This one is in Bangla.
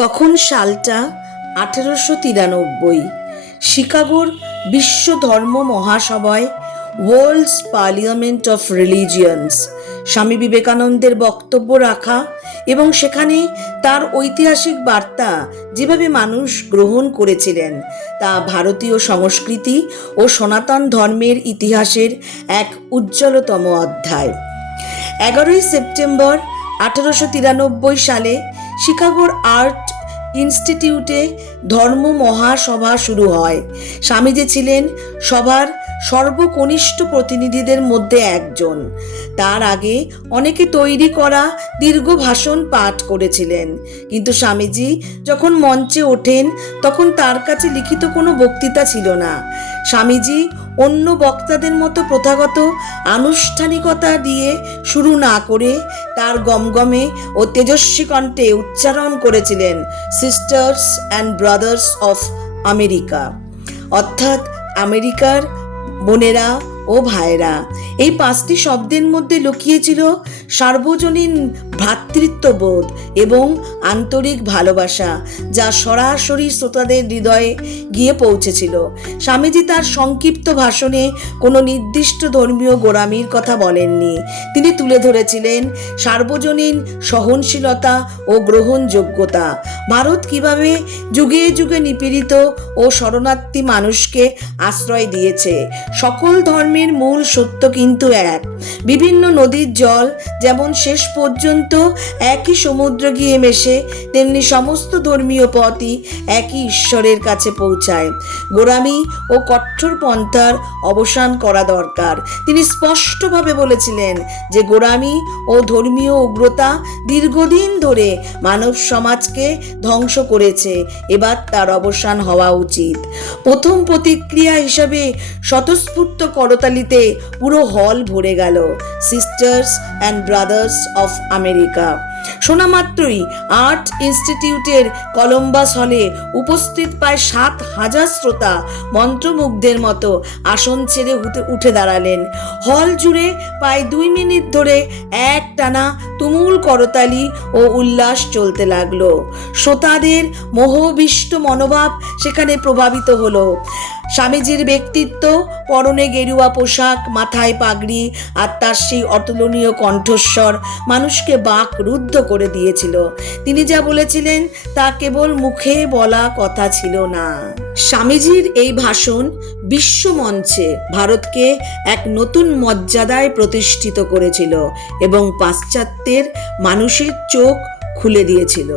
তখন সালটা 1893। শিকাগোর বিশ্ব ধর্ম মহাসভায় ওয়ার্ল্ডস পার্লিয়ামেন্ট অফ রিলিজিয়ন্স স্বামী বিবেকানন্দের বক্তব্য রাখা এবং সেখানে তার ঐতিহাসিক বার্তা যেভাবে মানুষ গ্রহণ করেছিলেন তা ভারতীয় সংস্কৃতি ও সনাতন ধর্মের ইতিহাসের এক উজ্জ্বলতম অধ্যায়। 11 সেপ্টেম্বর 1893 সালে শিকাগোর আর্ট ইনস্টিটিউটে ধর্ম মহাসভা শুরু হয়। স্বামীজি ছিলেন সভার সর্বকনিষ্ঠ প্রতিনিধিদের মধ্যে একজন। তার আগে অনেকে তৈরি করা দীর্ঘ ভাষণ পাঠ করেছিলেন, কিন্তু স্বামীজি যখন মঞ্চে ওঠেন তখন তার কাছে লিখিত কোনো বক্তৃতা ছিল না। স্বামীজি অন্য বক্তাদের মতো প্রথাগত আনুষ্ঠানিকতা দিয়ে শুরু না করে তার গমগমে ও তেজস্বী কণ্ঠে উচ্চারণ করেছিলেন sisters and brothers of America, অর্থাৎ আমেরিকার বোনেরা ও ভাইরা। এই 5টি শব্দের মধ্যে লুকিয়েছিল সার্বজনীন ভ্রাতৃত্ববোধ এবং আন্তরিক ভালোবাসা, যা সরাসরি শ্রোতাদের হৃদয়ে গিয়ে পৌঁছেছিল। স্বামীজি তার সংক্ষিপ্ত ভাষণে কোনো নির্দিষ্ট ধর্মীয় গোঁড়ামির কথা বলেননি। তিনি তুলে ধরেছিলেন সার্বজনীন সহনশীলতা ও গ্রহণযোগ্যতা। ভারত কিভাবে যুগে যুগে নিপীড়িত ও শরণার্থী মানুষকে আশ্রয় দিয়েছে। সকল ধর্মের মূল সত্য কিন্তু এক। বিভিন্ন নদীর জল যেমন শেষ পর্যন্ত একই সমুদ্র গিয়ে মেশে, তেমনি সমস্ত ধর্মীয় পথই একই ঈশ্বরের কাছে পৌঁছায়। গোঁড়ামি ও কঠোর পন্থার অবসান করা দরকার। তিনি স্পষ্টভাবে বলেছিলেন যে গোঁড়ামি ও ধর্মীয় উগ্রতা দীর্ঘদিন ধরে মানব সমাজকে ধ্বংস করেছে, এবার তার অবসান হওয়া উচিত। প্রথম প্রতিক্রিয়া হিসাবে স্বতঃস্ফূর্ত করতালিতে পুরো হল ভরে গেল। Sisters and brothers of America শোনা মাত্রই আর্ট ইনস্টিটিউটের কলম্বাস হলে উপস্থিত প্রায় 7,000 শ্রোতা মন্ত্রমুগ্ধের মতো আসন ছেড়ে উঠে দাঁড়ালেন। হল জুড়ে প্রায় 2 মিনিট ধরে একটানা তুমুল করতালি ও উল্লাস চলতে লাগলো। শ্রোতাদের মোহবিষ্ট মনোভাব সেখানে প্রভাবিত হলো। স্বামীজির ব্যক্তিত্ব, পরনে গেরুয়া পোশাক, মাথায় পাগড়ি আর তার সেই অতুলনীয় কণ্ঠস্বর মানুষকে বাকরুদ্ধ করে দিয়েছিল। তিনি যা বলেছিলেন তা কেবল মুখে বলা কথা ছিল না। স্বামীজির এই ভাষণ বিশ্বমঞ্চে ভারতকে এক নতুন মর্যাদায় প্রতিষ্ঠিত করেছিল এবং পাশ্চাত্যের মানুষের চোখ খুলে দিয়েছিল।